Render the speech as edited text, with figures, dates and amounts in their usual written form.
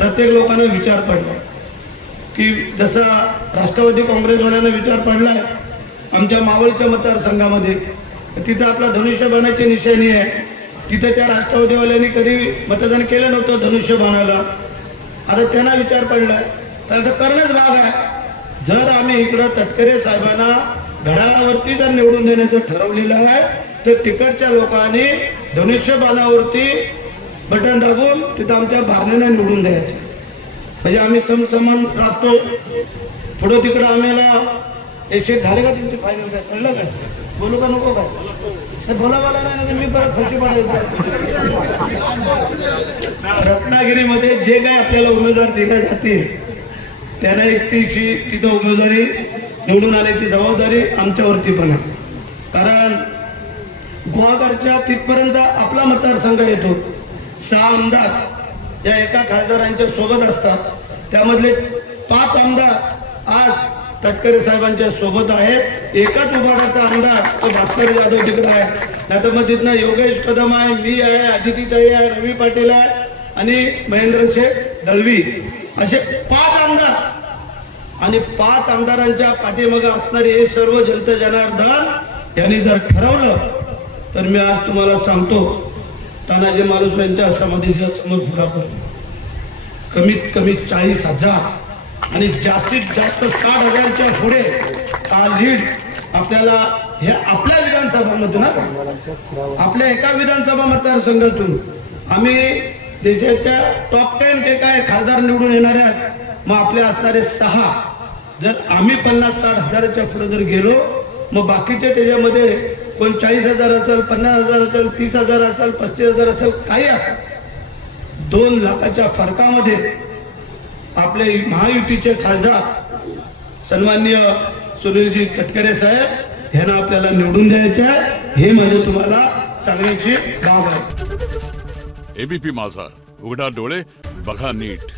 प्रत्येक लोकांना विचार पडला की जसा राष्ट्रवादी काँग्रेसवाल्यांना विचार पडलाय आमच्या मावळच्या मतदारसंघामध्ये, तिथं आपला धनुष्यबाणाची निशाणी आहे, तिथं त्या राष्ट्रवादीवाल्यांनी कधी मतदान केलं नव्हतं धनुष्यबाणाला, आता त्यांना विचार पडलाय तर करणंच भाग आहे. जर आम्ही इकडं तटकरे साहेबांना घड्याळावरती जर निवडून देण्याचं ठरवलेलं आहे तर तिकडच्या लोकांनी धनुष्यबाणावरती बटन दाबून तिथं आमच्या भारण्याने निवडून द्यायचे. म्हणजे आम्ही समसमान राहतो. पुढं तिकडं आम्हाला एसे झाले का तुमची फायनल काय कळलं काय? बोलू का नको काय? बोला नाही मी परत खुशी पडायचं. रत्नागिरीमध्ये जे काही आपल्याला उमेदवार दिले जातील त्यांना 31शी तिथं उमेदवारी निवडून आण्याची जबाबदारी आमच्यावरती पण आहे. कारण गुहागरच्या तिथपर्यंत आपला मतदारसंघ येतो. 6 आमदार या एका खासदारांच्या सोबत असतात, त्यामधले 5 आमदार आज तटकरे साहेबांच्या सोबत आहेत. एकाच उभाटाचा आमदार तो भास्कर जाधव तिकडे आहे, नाही तर मग तिथनं योगेश कदम आहे, मी आहे, अदितीताई आहे, रवी पाटील आहे आणि महेंद्र शेठ दळवी, असे 5 आमदार. आणि 5 आमदारांच्या पाठीमागे असणारे हे सर्व जनता जनार्दन यांनी जर ठरवलं तर मी आज तुम्हाला सांगतो तानाजी मालुसरे यांच्या समाधीच्या समोर उभा करू. कमीत कमी 40,000 आणि जास्तीत जास्त 60,000च्या पुढे हा लीड आपल्याला हे आपल्या विधानसभामधून, आपल्या एका विधानसभा मतदारसंघातून आम्ही देशाच्या टॉप 10 जे काय खासदार निवडून येणार आहेत, मग आपले असणारे 6 जर आम्ही 50-60 हजाराच्या पुढे जर गेलो, मग बाकीचे त्याच्यामध्ये कोण 40,000 असेल, 50,000 असेल, 30,000 असेल, 35,000 असेल, काही असेल, 2 लाखाच्या फरकामध्ये आपले महायुतीचे खासदार सन्माननीय सुनीलजी तटकरे साहेब यांना आपल्याला निवडून द्यायचे आहे. हे म्हणजे तुम्हाला सांगण्याची बाब आहे. एबीपी माझा, उघडा डोळे बघा नीट.